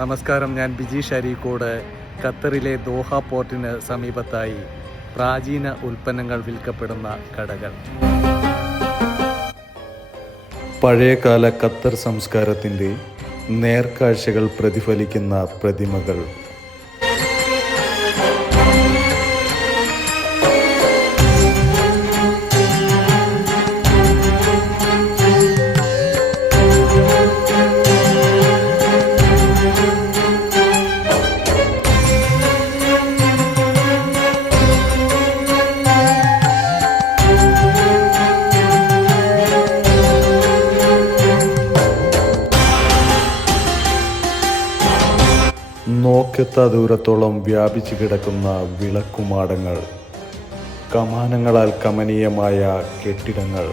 നമസ്കാരം. ഞാൻ ബിജീഷ് അരീക്കോട്. ഖത്തറിലെ ദോഹ പോർട്ടിന് സമീപത്തായി പ്രാചീന ഉൽപ്പന്നങ്ങൾ വിൽക്കപ്പെടുന്ന കടകൾ. പഴയകാല ഖത്തർ സംസ്കാരത്തിൻ്റെ നേർക്കാഴ്ചകൾ പ്രതിഫലിക്കുന്ന പ്രതിമകൾ. നോക്കെത്ത ദൂരത്തോളം വ്യാപിച്ചു കിടക്കുന്ന വിളക്കുമാടങ്ങൾ, കമാനങ്ങളാൽ കമനീയമായ കെട്ടിടങ്ങൾ.